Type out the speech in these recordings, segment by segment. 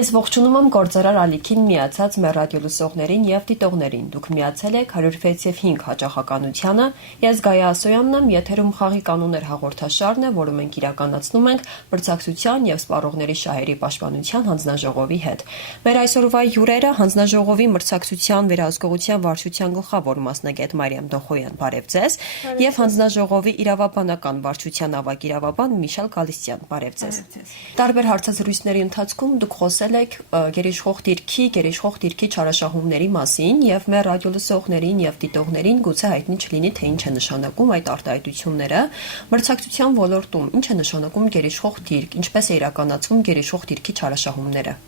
Ես ողջունում եմ գործարար ալիքին միացած մեր ռադիոլսողներին եւ դիտողներին։ Դուք միացել եք 106.5 հաճախականությանը։ Ես Գայա Ասոյանն եմ, եթերում խաղի կանոններ հաղորդաշարն է, որը մենք իրականացնում ենք մրցակցության եւ սպառողների շահերի պաշտպանության հանձնաժողովի հետ։ Մեր այսօրվա հյուրերը հանձնաժողովի մրցակցության վերահսկողության վարչության գլխավոր մասնագետ Մարիամ Դոխոյան, բարև ձեզ, եւ հանձնաժողովի իրավաբանական վարչության ավագ իրավաբան Միշել Գալստյան, բարև ձեզ։ Տարբեր հարցազրույցների ընթացքում դուք խոսել եք գերիշխող դիրքի չարաշահումների մասին եւ մեր ռադիոլսողներին եւ դիտողներին գուցե հայտնի չլինի թե ինչ է նշանակում այդ արտահայտությունները մրցակցության ոլորտում, ինչ է նշանակում գերիշխող դիրք, ինչպես է իրականացվում գերիշխող դիրքի չարաշահումները։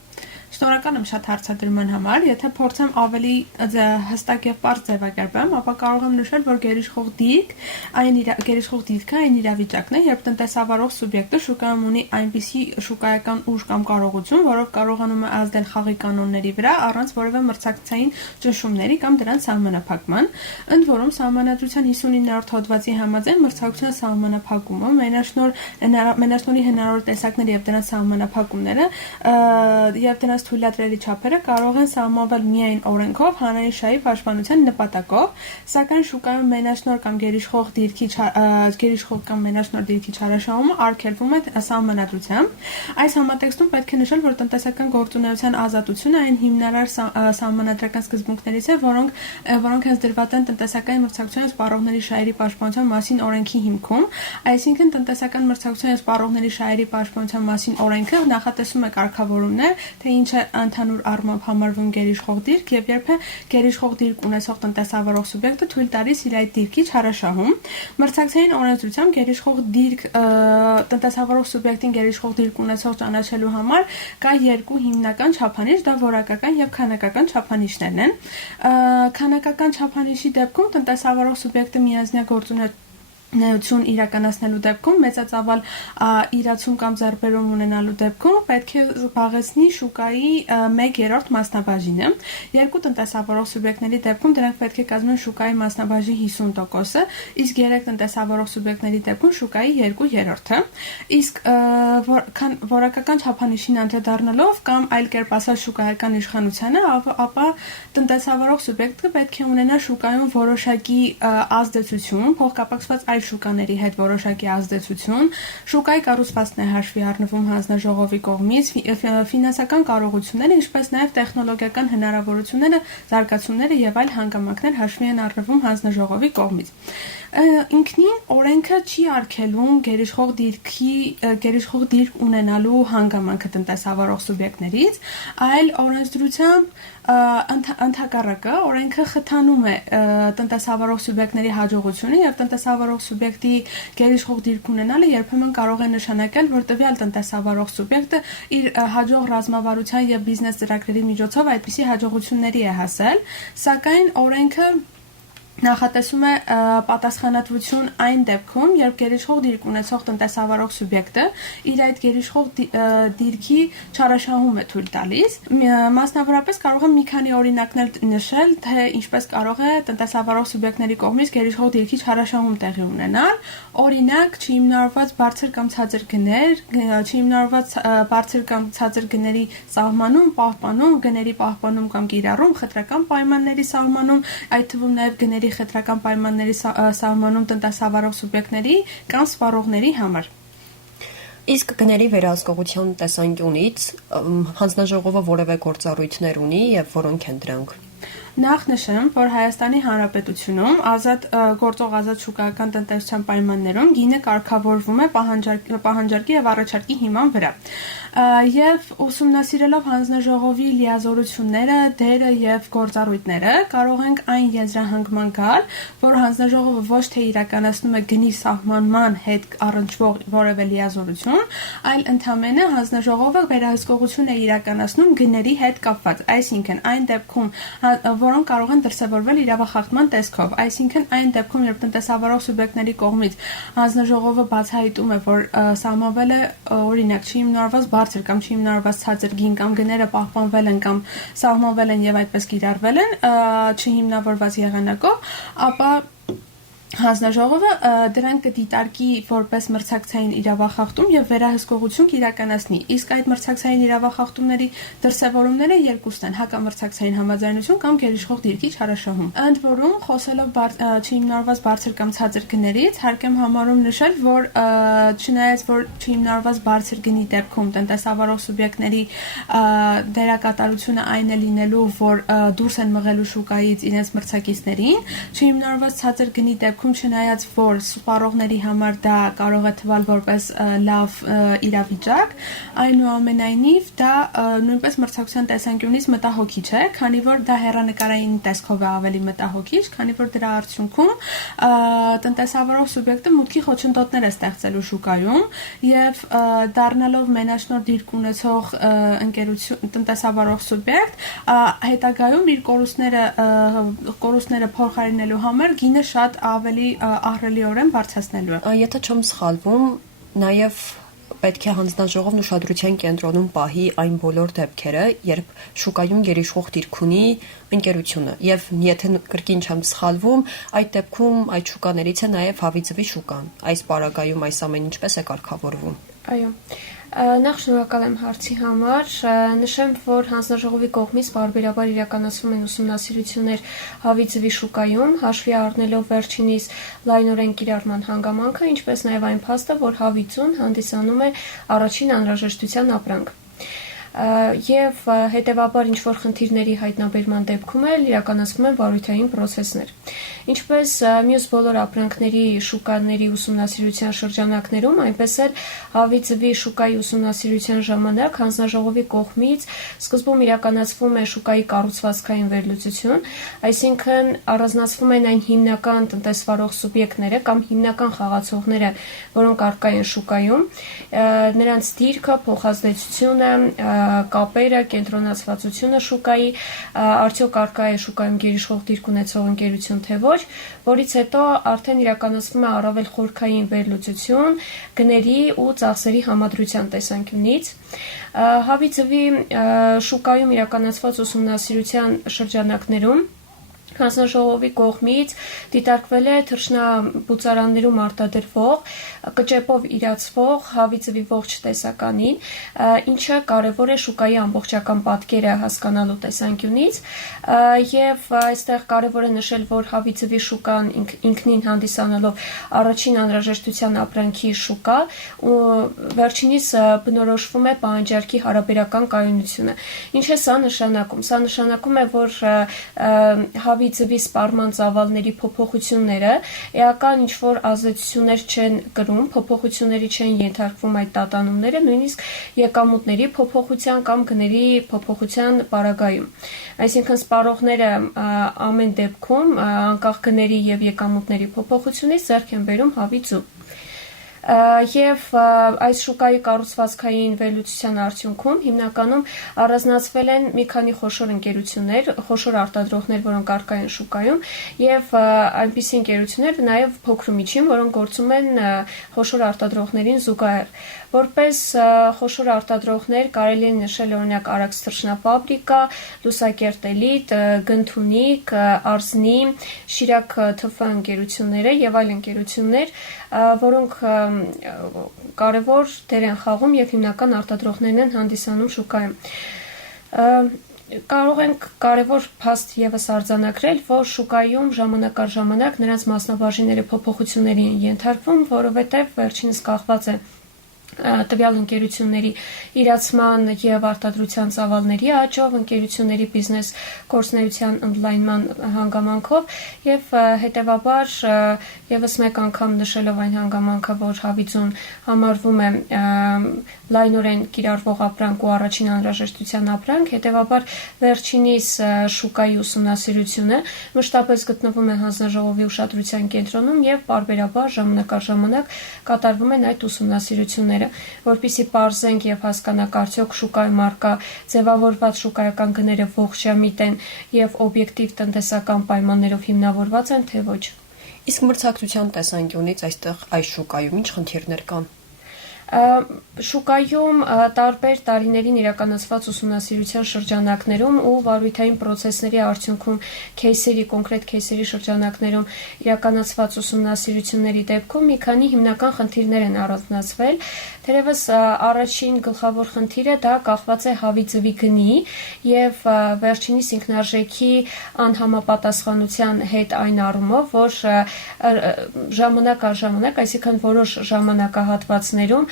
Շնորհակալ եմ շատ հարցադրման համար, եթե փորձեմ ավելի հստակ եւ պարզ ձևակերպեմ, ապա կարող եմ նշել, որ գերիշխող դիրքը այն իրավիճակն է, երբ տնտեսավարող սուբյեկտը շուկայում ունի այնպիսի շուկայական ուժ կամ կարողություն, որով կարողանում է ազդել խաղի կանոնների վրա առանց որևէ մրցակցային ճնշումների կամ դրանց սահմանափակման, ընդ որում սահմանադրության 59-րդ հոդվածի համաձայն մրցակցության սահմանափակումը, մենաշնորհի հնարավոր տեսակներ եւ դրանց սահմանափակումները եւ դրանց թույլատրելի չափերը կարող են սահմանվել միայն օրենքով հանրային շահի պաշտպանության նպատակով, սակայն շուկայում մենաշնորհ կամ գերիշխող կամ մենաշնորհ դիրքի չարաշահումը արգելվում է սահմանադրությամբ։ Այս համատեքստում պետք է նշել, որ տնտեսական գործունեության ազատությունը այն հիմնարար սահմանադրական սկզբունքներից է, որոնք հենց դրված են տնտեսական մրցակցության սպառողների շահերի պաշտպանության մասին օրենքի հիմքում, այսինքն տնտեսական մրցակցության սպառողների շահերի պաշտպանության մասին օրենքը նախատեսում է կարգավորումներ, թե ինչ է ընդհանուր առմամբ համարվում գերիշխող դիրք եւ երբ է գերիշխող դիրք ունեցող տնտեսավարող սուբյեկտը թույլ տալիս իր այդ դիրքի չարաշահում։ Մրցակցային օրենսդրությամբ գերիշխող դիրք տնտեսավարող սուբյեկտին գերիշխող դիրք ունեցող ճանաչելու համար կա երկու հիմնական չափանիշ, դա որակական եւ քանակական չափանիշներն են։ Քանակական չափանիշի դեպքում տնտեսավարող սուբյեկտը միանձնյա գործունեություն իրականացնելու դեպքում մեծածավալ իրացում կամ ձեռբերում ունենալու դեպքում պետք է զբաղեցնի շուկայի 1/3 մասնաբաժինը։ Երկու տնտեսավարող սուբյեկտների դեպքում դրանք պետք է կազմեն շուկայի մասնաբաժի 50%-ը, իսկ 3 տնտեսավարող սուբյեկտների դեպքում շուկայի 2/3-ը։ Իսկ որակական չափանիշին անդրադառնալով կամ այլ կերպ ասած շուկայական իշխանությանը, ապա տնտեսավարող սուբյեկտը պետք է ունենա շուկայում որոշակի ազդեցություն, փոխկապակցված այլ շուկաների հետ որոշակի ազդեցություն, շուկայի կառուցվածքն է հաշվի առնվում հանձնաժողովի կողմից, ֆինանսական կարողությունները, ինչպես նաև տեխնոլոգիական հնարավորությունները, զարգացումները եւ այլ հանգամանքներ հաշվի են առնվում հանձնաժողովի կողմից։ Ինքնին օրենքը չի արգելում գերիշխող դիրք ունենալու հանգամանքը տնտեսավարող սուբյեկտներից, այլ օրենսդրությամբ ընդհակառակը օրենքը խթանում է տնտեսավարող սուբյեկտների հաջողությունը եւ տնտեսավարող սուբյեկտի գերիշխող դիրք ունենալը երբեմն կարող է նշանակել, որ տվյալ տնտեսավարող սուբյեկտը իր հաջող ռազմավարության եւ բիզնես ծրագրերի միջոցով այդպիսի հաջողությունների է հասել, սակայն օրենքը նախատեսում է պատասխանատվություն այն դեպքում, երբ գերիշխող դիրք ունեցող տնտեսավարող սուբյեկտը իր այդ գերիշխող դիրքի չարաշահում է թույլ տալիս։ Մասնավորապես կարող եմ մի քանի օրինակներ նշել, թե ինչպես կարող է տնտեսավարող սուբյեկտների կողմից գերիշխող դիրքի չարաշահում տեղի ունենալ։ Օրինակ, չհիմնավորված բարձր կամ ցածր գներ, չհիմնավորված բարձր կամ ցածր գների սահմանում, պահպանում, գների պահպանում կամ կիրառում, խտրական պայմանների սահմանում, այդ թվում նաև գների խտրական պայմանների սահմանում տնտեսավարող սուբյեկտների կամ սպառողների համար։ Իսկ գների վերահսկողության տեսանկյունից հանձնաժողովը որևէ գործառույթներ ունի եւ որոնք են դրանք։ Նախ նշեմ, որ Հայաստանի Հանրապետությունում գործող ազատ շուկայական տնտեսության պայմաններում գինը կարգավորվում է պահանջարկի եւ առաջարկի հիման վրա։ Եվ ուսումնասիրելով հանձնաժողովի լիազորությունները, դերը եւ գործառույթները, կարող ենք այն եզրահանգման գալ, որ հանձնաժողովը ոչ թե իրականացնում է գնի սահմանման հետ առնչվող որևէ լիազորություն, այլ ընդամենը հանձնաժողովը վերահսկողություն է իրականացնում գների հետ կապված, այսինքն այն դեպքում, որոնք կարող են դրսևորվել իրավախախտման տեսքով, այսինքն այն դեպքում, երբ տնտեսավարող սուբյեկտների կողմից հանձնաժողովը բացահայտում է, որ սահմանվել է օրինակ չհիմնավորված բարձր կամ չհիմնավորված ցածր գին կամ գները պահպանվել են կամ սահմանվել են եւ այդպես կիրառվել են չհիմնավորված եղանակով, ապա հանձնաժողովը դրանք կդիտարկի որպես մրցակցային իրավախախտում եւ վերահսկողություն կիրականացնի։ Իսկ այդ մրցակցային իրավախախտումների դրսևորումները երկուսն են՝ հակամրցակցային համաձայնություն կամ գերիշխող դիրքի չարաշահում։ Ընդ որում, խոսելով չհիմնավորված բարձր կամ ցածր գներից, հարկ եմ համարում նշել, որ չնայած որ չհիմնավորված բարձր գնի դեպքում տնտեսավարող սուբյեկտների դերակատարությունը այն է լինելու, որ դուրս են մղելու շուկայից իրենց մրցակիցներին, չհիմնավորված ցածր գնի դեպքում չնայած որ սպառողների համար դա կարող է թվալ որպես լավ իրավիճակ, այնուամենայնիվ դա նույնպես մրցակցության տեսանկյունից մտահոգիչ է, քանի որ դա հեռանկարային տեսքով է ավելի մտահոգիչ, քանի որ դրա արդյունքում տնտեսավարող սուբյեկտը մուտքի խոչընդոտներ է ստեղծելու շուկայում եւ դառնալով մենաշնորհ դիրք ունեցող ընկերություն տնտեսավարող սուբյեկտ հետագայում իր կորուստները փոխարինելու համար գինը շատ ավելի ահռելիորեն բարձրացնելու է։ Եթե չեմ սխալվում, նաև պետք է հանձնաժողովն ուշադրության կենտրոնում պահի այն բոլոր դեպքերը, երբ շուկայում գերիշխող դիրք ունի ընկերությունը, եւ եթե կրկին չեմ սխալվում, այդ դեպքում այդ շուկաներից է նաև հավիձվի շուկան։ Այս պարագայում այս ամեն ինչպես է կարգավորվում։ Այո։ Նախ շնորհակալ եմ հարցի համար, նշեմ, որ հանձնաժողովի կողմից բարբերաբար իրականացվում են ուսումնասիրություններ հավիձվի շուկայում, հաշվի առնելով վերջինիս լայնորեն կիրառման հանգամանքը, ինչպես նաև այն փաստը, որ հավիձուն հանդիսանում է առաջին անհրաժեշտության ապրանք։ Եվ հետևաբար ինչ-որ խնդիրների հայտնաբերման դեպքում էլ իրականացվում են վարույթային պրոցեսներ։ Ինչպես մյուս բոլոր ապրանքների շուկաների ուսումնասիրության շրջանակներում, այնպես էլ հավիձվի շուկայի ուսումնասիրության ժամանակ հանձնաժողովի կողմից սկզբում իրականացվում է շուկայի կառուցվածքային վերլուծություն, այսինքն առանձնացվում են այն հիմնական տնտեսվարող սուբյեկտները կամ հիմնական խաղացողները, որոնք առկա են շուկայում, նրանց դիրքը, փոխազդեցությունը, կապերը, կենտրոնացվածությունը շուկայի, արդյոք առկա է շուկայում գերիշխող դիրք ունեցող ընկերություն թե ոչ, որից հետո արդեն իրականացվում է առավել խորքային վերլուծություն գների ու ծախսերի համադրության տեսանկյունից։ Հավիձվի շուկայում իրականացված ուսումնասիրության շրջանակներում հանձնաժողովի կողմից դիտարկվել է թռչնաբուծարաններում արտադրվող կճեպով իրացվող հավիձվի ողջ տեսականին, ինչը կարևոր է շուկայի ամբողջական պատկերը հասկանալու տեսանկյունից, եւ այստեղ կարևոր է նշել, որ հավիձվի շուկան ինքնին հանդիսանալով առաջին անհրաժեշտության ապրանքի շուկա, ու վերջինիս բնորոշվում է պահանջարկի հարաբերական կայունությունը։ Ինչ է սա նշանակում։ Սա նշանակում է, որ հավիձվի սպառման ծավալների փոփոխությունները էական ինչ-որ ազդեցություններ չեն կրում, փոփոխությունների չեն ենթարկվում այդ տատանումները, նույնիսկ եկամուտների փոփոխության կամ գների փոփոխության պարագայում։ Այսինքն սպառողները ամեն դեպքում անկախ գների եւ եկամուտների փոփոխությունից ձեռք են բերում հավիձու։ Եվ այս շուկայի կառուցվածքային վերլուծության արդյունքում հիմնականում առանձնացվել են մի քանի խոշոր ընկերություններ, խոշոր արտադրողներ, որոնք առկա են շուկայում, եւ այնպիսի ընկերություններ նաև փոքր ու միջին, որոնք գործում են խոշոր արտադրողներին զուգահեռ։ Որպես խոշոր արտադրողներ կարելի է նշել օրինակ Արաքս թռչնաֆաբրիկա, Լուսակերտ Էլիտ, Գնթունիք, Արզնի, Շիրակ ԹՖ ընկերությունները եւ այլ ընկերություններ, որոնք կարևոր դեր են խաղում եւ հիմնական արտադրողներն են հանդիսանում շուկայում։ Կարող ենք կարևոր փաստ եւս արձանագրել, որ շուկայում ժամանակ առ ժամանակ նրանց մասնաբաժինները փոփոխությունների են ենթարկվում, որովհետեւ վերջինս կախված է տվյալ ընկերությունների իրացման եւ արտադրության ծավալների աճով, ընկերությունների բիզնես գործունեության ընդլայնման հանգամանքով եւ հետեւաբար եւս մեկ անգամ նշելով այն հանգամանքը, որ հավիձուն համարվում է լայնորեն կիրառվող ապրանք ու առաջին անհրաժեշտության ապրանք, հետեւաբար վերջինիս շուկայի ուսումնասիրությունը մշտապես գտնվում է հանձնաժողովի ուշադրության կենտրոնում եւ պարբերաբար ժամանակ առ ժամանակ կատարվում են այդ ուսումնասիրությունները, որպեսզի պարզենք եւ հասկանանք արդյոք շուկայում առկա ձևավորված շուկայական գները ողջամիտ են եւ օբյեկտիվ տնտեսական պայմաններով հիմնավորված են, թե ոչ։ Իսկ մրցակցության տեսանկյունից այս շուկայում ինչ խնդիրներ կան։ Շուկայում տարբեր տարիներին իրականացված ուսումնասիրության շրջանակներում ու վարույթային պրոցեսների արդյունքում կոնկրետ քեյսերի շրջանակներում իրականացված ուսումնասիրությունների դեպքում մի քանի հիմնական խնդիրներ են առանձնացվել։ Թերևս առաջին գլխավոր խնդիրը դա կախված է հավի ձվի գնի եւ վերջինիս ինքնարժեքի անհամապատասխանության հետ այն առումով, որ ժամանակ առ ժամանակ, այսինքն որոշ ժամանակահատվածներում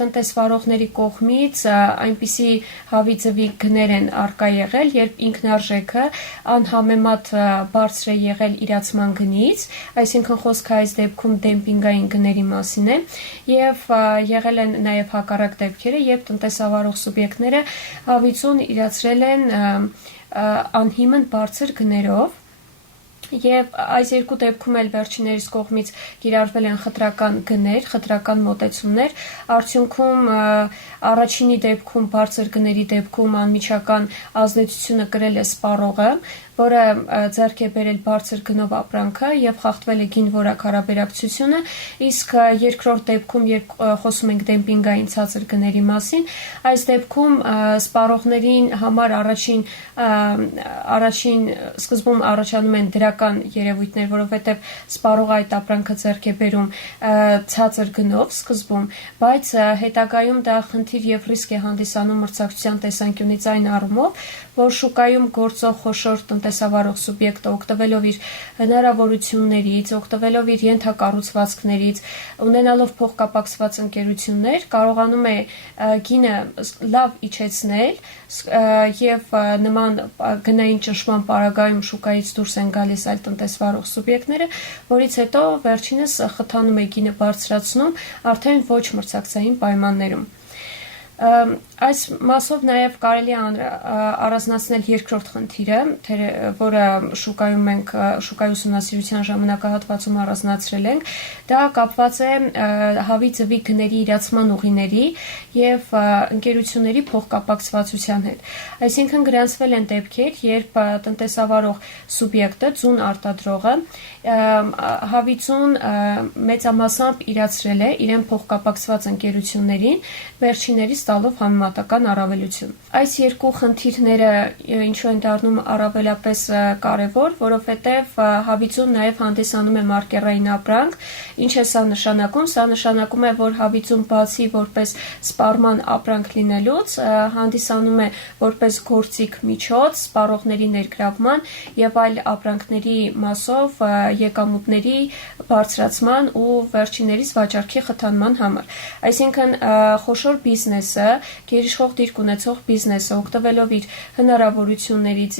տնտեսվարողների կողմից այնպիսի հավի ձվի գներ են արկա եղել, երբ ինքնարժեքը անհամեմատ բարձր է եղել իրացման գնից, այսինքն խոսքը այս դեպքում դեմպինգային գների մասին է, եւ եղել են նաեւ հակառակ դեպքերը, երբ տնտեսավարող սուբյեկտները հավիծուն իրացրել են անհիմն բարձր գներով։ Եվ այս երկու դեպքում էլ վերջիններիս կողմից կիրառվել են խտրական գներ, խտրական մոտեցումներ, արդյունքում առաջինի դեպքում բարձր գների դեպքում անմիջական ազդեցությունը կրել է սպառողը, որը ձեռք է բերել բարձր գնով ապրանքը եւ խախտվել է գին որակ հարաբերակցությունը, իսկ երկրորդ դեպքում, երբ խոսում ենք դեմպինգային ցածր գների մասին, այս դեպքում սպառողներին համար առաջին սկզբում առաջանում են դրական երևույթներ, որովհետեւ սպառողը այդ ապրանքը ձեռք է բերում ցածր գնով սկզբում, բայց հետագայում դա խնդիր եւ ռիսկ է հանդիսանում մրցակցության տեսանկյունից այն առումով, որ շուկայում գործող խոշոր տնտեսավարող սուբյեկտը օգտվելով իր հնարավորություններից, օգտվելով իր ենթակառուցվածքներից, ունենալով փոխկապակցված ընկերություններ, կարողանում է գինը լավ իջեցնել եւ նման գնային ճնշման պարագայում շուկայից դուրս են գալիս այլ տնտեսվարող սուբյեկտները, որից հետո վերջինս խթանում է գինը բարձրացնում արդեն ոչ մրցակցային պայմաններում։ Այս մասով նաև կարելի է առանձնացնել երկրորդ խնդիրը, որը շուկայի ուսումնասիրության ժամանակահատվածում առանձնացրել ենք, դա կապված է հավի ձվի գների իրացման ուղիների եւ ընկերությունների փոխկապակցվածության հետ։ Այսինքն գրանցվել են դեպքեր, երբ տնտեսավարող սուբյեկտը, ձուն արտադրողը, հավիծուն մեծամասամբ իրացրել է իրեն փոխկապակցված ընկերություններին, վերջիններիս տալով համեմատական առավելություն։ Այս երկու խնդիրները ինչու են դառնում առավելապես կարևոր, որովհետև հավիծուն նաև հանդիսանում է մարկերային ապրանք, ինչ է սա նշանակում։ Սա նշանակում է, որ հավիծուն բացի որպես սպառման ապրանք լինելուց, հանդիսանում է որպես գործիք միջոց սպառողների ներգրավման եւ այլ ապրանքների մասով եկամուտների բարձրացման ու վերջիններիս վաճառքի խթանման համար։ Այսինքն խոշոր բիզնեսը, գերիշխող դիրք ունեցող բիզնեսը, օգտվելով իր հնարավորություններից,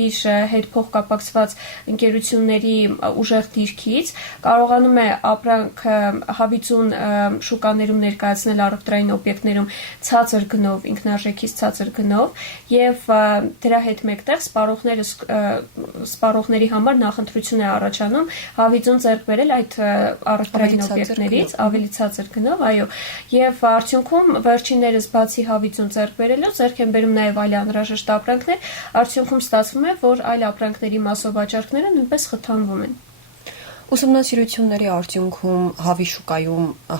իր հետ փոխկապակցված ընկերությունների ուժեղ դիրքից, կարողանում է ապրանքը հավիծուն շուկաներում ներկայացնել առևտրային օբյեկտներում ցածր գնով, ինքնարժեքից ցածր գնով եւ դրա հետ մեկտեղ սպառողների համար նախընտրություն է առաջանում հավիծուն ձեռք բերել այդ առևտրային օբյեկտներից ավելի ցածր գնով, այո, եւ արդյունքում վերջիններս բացի հավիծուն ձեռք բերելով ձեռք են բերում նաեւ այլ անհրաժեշտ ապրանքներ, արդյունքում ստացվում է, որ այլ ապրանքների մասով վաճառքները նույնպես խթանվում են։ Ուսումնասիրությունների արդյունքում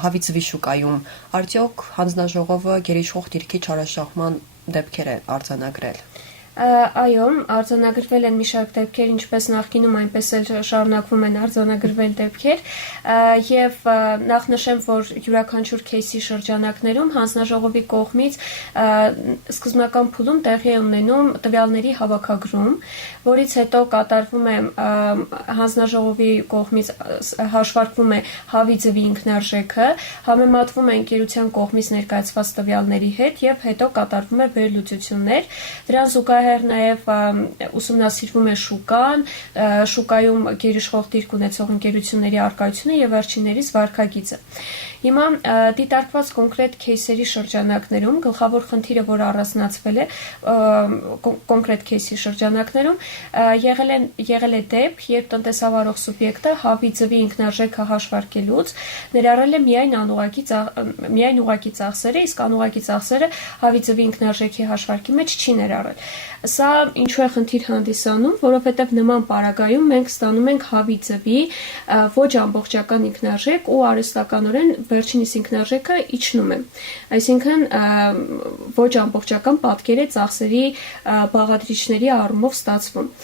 հավի ձվի շուկայում արդյոք հանձնաժողովը գերիշխող դիրքի չարաշահման դեպքեր է արձանագրել։ Այո, արձանագրվել են մի շարք դեպքեր, ինչպես նախկինում, այնպես էլ շարունակվում են արձանագրվել դեպքեր, եւ նախ նշեմ, որ յուրաքանչյուր քեյսի շրջանակներում հանձնաժողովի կողմից սկզբնական փուլում տեղի է ունենում տվյալների հավաքագրում, որից հետո կատարվում է հանձնաժողովի կողմից հաշվարկվում է հավի ձվի ինքնարժեքը, համեմատվում է ընկերության կողմից ներկայացված տվյալների հետ եւ հետո կատարվում է վերլուծություններ։ Դրան զուգահեռ նաև ուսումնասիրվում է շուկան, շուկայում գերիշխող դիրք ունեցող ընկերությունների առկայությունը եւ վերջիններիս վարքագիծը։ Հիմա դիտարկված կոնկրետ քեյսերի շրջանակներում գլխավոր խնդիրը, որ առանձնացվել է կոնկրետ քեյսի շրջանակներում, եղել է դեպք, երբ տնտեսավարող սուբյեկտը հավի ձվի ինքնարժեքը հաշվարկելուց ներառել է միայն ուղղակի ծախսերը, իսկ անուղղակի ծախսերը հավի ձվի ինքնարժեքի հաշվարկի մեջ չի ներառել։ Սա ինչու է խնդիր հանդիսանում, որովհետև նման պարագայում մենք ստանում ենք հավի ձվի ոչ ամբողջական ինքնարժեք ու արհեստականորեն վերջինիս ինքնարժեքը իջնում է։ Այսինքն ոչ ամբողջական պատկեր է ծախսերի բաղադրիչների առումով ստացվում։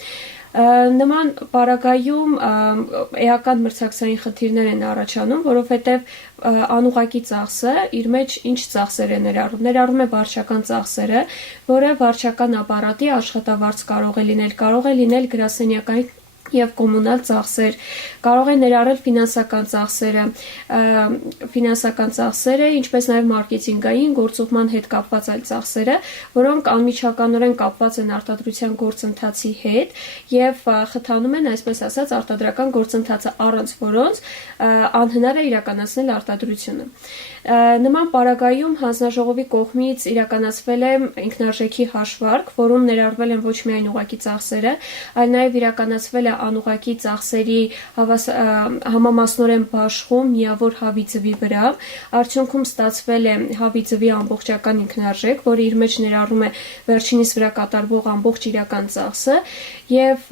Նման պարագայում էական մրցակցային խնդիրներ են առաջանում, որովհետև անուղղակի ծախսը իր մեջ ինչ ծախսեր է ներառում է վարչական ծախսերը, որը վարչական ապարատի աշխատավարձ կարող է լինել գրասենյակային եւ կոմունալ ծախսեր, կարող է ներառել ֆինանսական ծախսերը, ինչպես նաեւ մարքեթինգային, գործուղման հետ կապված այլ ծախսերը, որոնք անմիջականորեն կապված են արտադրության գործընթացի հետ եւ խթանում են, այսպես ասած, արտադրական գործընթացը, առանց որոնց անհնար է իրականացնել արտադրությունը։ Նման պարագայում հանձնաժողովի կողմից իրականացվել է ինքնարժեքի հաշվարկ, որում ներառվել են ոչ միայն ուղղակի ծախսերը, այլ նաև իրականացվել է անուղղակի ծախսերի համամասնորեն բաշխում միավոր հավի ձվի վրա։ Արդյունքում ստացվել է հավի ձվի ամբողջական ինքնարժեք, որը իր մեջ ներառում է վերջինիս վրա կատարվող ամբողջ իրական ծախսը եւ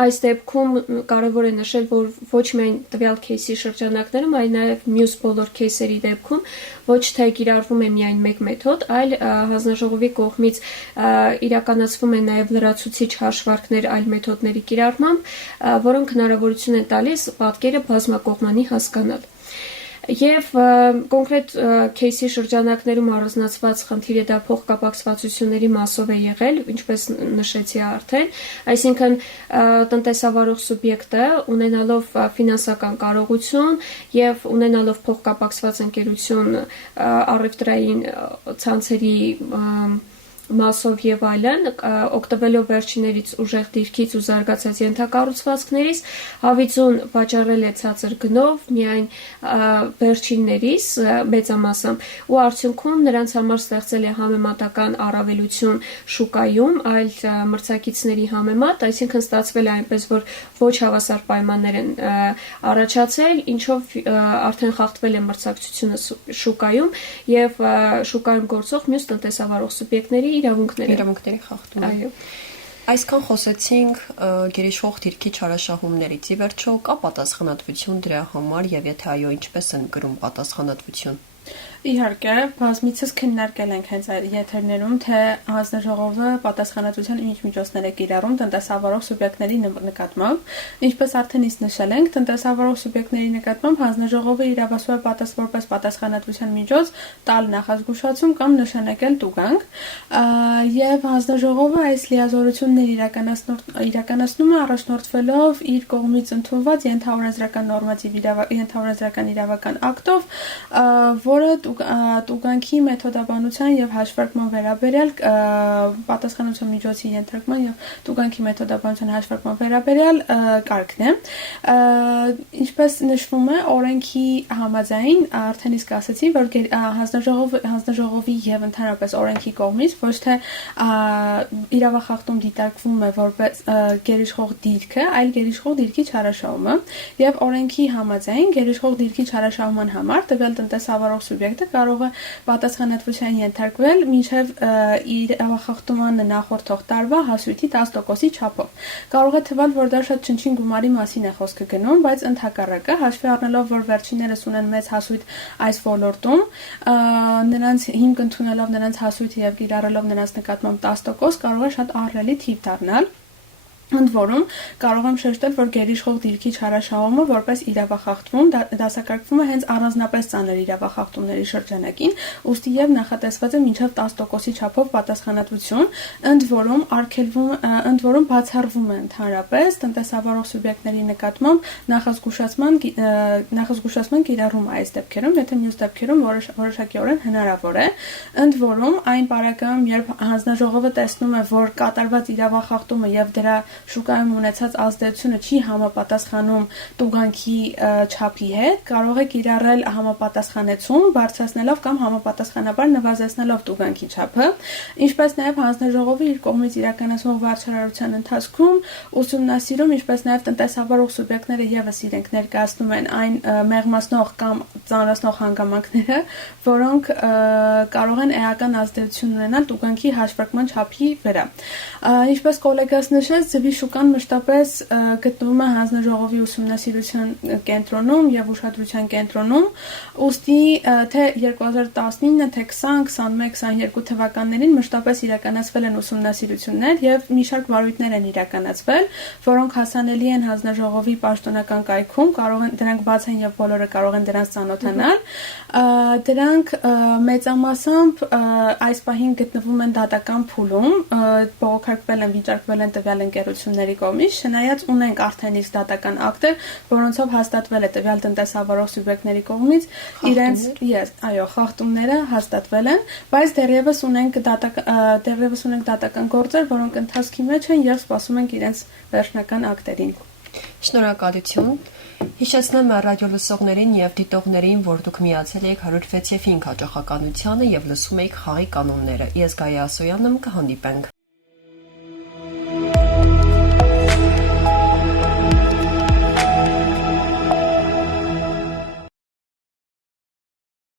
այս դեպքում կարևոր է նշել, որ ոչ միայն տվյալ кейսի շրջանակներում, այլ նաև մյուս բոլոր кейսերի դեպքում ոչ թե կիրառվում է միայն մեկ մեթոդ, այլ հանձնաժողովի կողմից իրականացվում է նաև լրացուցիչ հաշվարկներ այլ մեթոդների կիրառմամբ, որոնք հնարավորություն են տալիս պատկերը բազմակողմանի հասկանալ։ Եվ կոնկրետ кейսի շրջանակներում առանձնացված խնդիրը դա փոխկապակցվածությունների մասով է եղել, ինչպես նշեցի արդեն, այսինքն տնտեսավարող սուբյեկտը ունենալով ֆինանսական կարողություն եւ ունենալով փոխկապակցված ընկերություն առևտրային ցանցերի մասով եւ այլն, օգտվելով վերջիներից ուժեղ դիրքից ու զարգացած ենթակառուցվածքներից, հավիձուն վաճառել է ցածր գնով միայն վերջիններից մեծամասամբ ու արդյունքում նրանց համար ստեղծել է համեմատական առավելություն շուկայում այլ մրցակիցների համեմատ, այսինքն ստացվել է այնպես, որ ոչ հավասար պայմաններ են առաջացել, ինչով արդեն խախտվել է մրցակցությունը շուկայում եւ շուկայում գործող մյուս տնտեսավարող սուբյեկտների իրավունքների խախտում։ Այո։ Այսքան խոսեցինք գերիշխող դիրքի չարաշահումներից, ի վերջո կա պատասխանատվություն դրա համար եւ եթե այո, ինչպես են կրում պատասխանատվություն։ Իհարկե, բազմիցս քննարկել ենք հենց եթերներում, թե հանձնաժողովը պատասխանատվության ինչ միջոցներ է կիրառում տնտեսավարող սուբյեկտների նկատմամբ, ինչպես արդեն իսկ նշել ենք, տնտեսավարող սուբյեկտների նկատմամբ հանձնաժողովը իրավասու է որպես պատասխանատվության միջոց տալ նախազգուշացում կամ նշանակել տուգանք, եւ հանձնաժողովը այս լիազորությունները իրականացնում է առաջնորդվելով իր կողմից ընդունված ենթաօրենսդրական իրավական ակտով, որը տուգանքի մեթոդաբանության եւ հաշվարկման վերաբերյալ պատասխանատվության միջոցի ենթարկման եւ տուգանքի մեթոդաբանության հաշվարկման վերաբերյալ կարգն է։ Ինչպես նշվում է օրենքի համաձայն, արդեն իսկ ասացի, որ հանձնաժողովի եւ ընդհանրապես օրենքի կողմից ոչ թե իրավախախտում դիտարկվում է որպես գերիշխող դիրքը, այլ գերիշխող դիրքի չարաշահումը եւ օրենքի համաձայն գերիշխող դիրքի չարաշահման համար տվյալ տնտեսավարող սուբյեկտը կարող է պատասխանատվության ենթարկվել մինչև իրավախախտումանը նախորդող տարվա հասույթի 10%-ի չափով։ Կարող է թվալ, որ դա շատ չնչին գումարի մասին է խոսքը գնում, բայց ընդհակառակը, հաշվի առնելով, որ վերջիններս ունեն մեծ հասույթ այս ոլորտում, նրանց հիմք ընդունելով նրանց հասույթը եւ կիրառելով նրանց նկատմամբ 10% կարող է շատ ահռելի թիվ դառնալ։ Ընդ որում կարող եմ շեշտել, որ գերիշխող դիրքի չարաշահումը որպես իրավախախտում դասակարգվում է հենց առանձնապես ծանր իրավախախտումների շրջանակին, ուստի եւ նախատեսված է մինչեւ 10%-ի չափով պատասխանատվություն, ընդ որում բացառվում է ընդհանրապես տնտեսավարող սուբյեկտների նկատմամբ նախազգուշացման կիրառումը այս դեպքերում, եթե մյուս դեպքերում որոշակիորեն հնարավոր է, ընդ որում այն պարագայում, երբ հանձնաժողովը տեսնում է, որ կատարված իրավախախտումը եւ դրա շուկայում ունեցած ազդեցությունը չի համապատասխանում տուգանքի չափի հետ, կարող է կիրառել համապատասխանեցում, բարձրացնելով կամ համապատասխանաբար նվազեցնելով տուգանքի չափը, ինչպես նաև հանձնաժողովի իր կողմից իրականացվող վարչարարության ընթացքում ուսումնասիրում, ինչպես նաև տնտեսավարող սուբյեկտները եւս իրենք ներկայացնում են այն մեղմացնող կամ ծանրացնող հանգամանքները, որոնք կարող են էական ազդեցություն ունենալ տուգանքի հաշվարկման չափի վրա։ Ինչպես կոլեգաս նշեց, ձվի շուկան մշտապես գտնվում է հանձնաժողովի ուսումնասիրության կենտրոնում եւ ուշադրության կենտրոնում, ուստի թե 2019, թե 20, 21, 22 թվականներին մշտապես իրականացվել են ուսումնասիրություններ եւ մի շարք վարույթներ են իրականացվել, որոնք հասանելի են հանձնաժողովի պաշտոնական կայքում, դրանք բաց են եւ բոլորը կարող են դրանց ծանոթանալ։ Դրանք մեծամասամբ այս պահին գտնվում են դատական փուլում, բողոքարկվել են, վիճարկվել են տվյալ ընկերությունների կողմից, չնայած ունենք արդեն իսկ դատական ակտեր, որոնցով հաստատվել է տվյալ տնտեսավարող սուբյեկտների կողմից իրենց խախտումները հաստատվել են, բայց դեռևս ունենք դատական գործեր, որոնք ընթացքի մեջ են եւ սպասում ենք իրենց վերջնական ակտերին։ Շնորհակալություն։ Հիշեցնեմ ռադիո լսողներին եւ դիտողներին, որ դուք միացել եք 106.5 հաճախականությանը եւ լսում եք խաղի կանոնները։ Ես Գայա Ասոյանն եմ, կհանդիպենք։